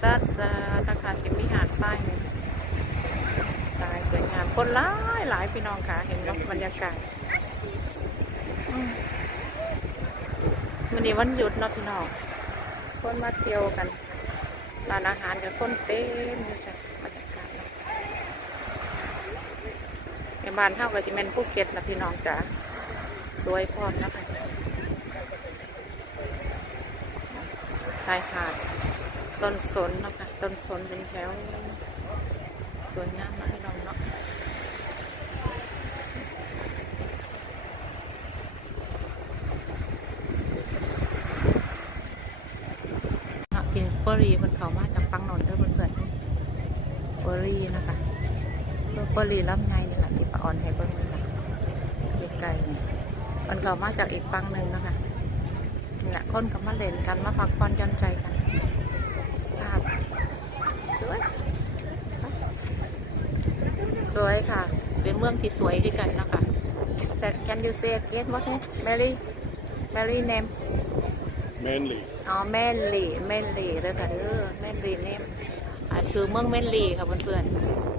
ซาซาตาคาสิมีหาดทรายนี่ทรายสวยงาม คนหลายหลายพี่น้องค่ะ เห็นเนาะบรรยากาศมวันนี้วันหยุดเนาะพี่น้อง คนมาเที่ยวกัน ร้านอาหารกับคนเต็มเลยจ้ะบรรยากาศในบ้านเท่ากับจิเมนภูเก็ตนะพี่น้องจ๋าสวยพร้อมนะคะชายหาด ต้นสนนะคะต้นสนเป็นแถวสวยงามมากพี่น้เนาเนาะกินเฟอรี่คนเขามาจากฟังนนท์ด้วยเพื่อนๆเฟอรี่นะคะเฟอรี่ลำไยนี่แหละที่ปะออนให้เบิ้งนี่ะไก่มันเขามาจากอีกฟังหนึ่งนะคะนี่แหละคนก็มาเล่นกันมาพักผ่อนย่อนใจกันภาพสวย สวยค่ะ เป็นเมืองที่สวยด้วยกันนะคะ Can you say again what name Mary Mary name Manly. อ๋อแม่นลีแม่นลีเลยค่ะเด้อแม่นลีเนมอ่าชื่อเมืองแม่นลีค่ะเพื่อนๆ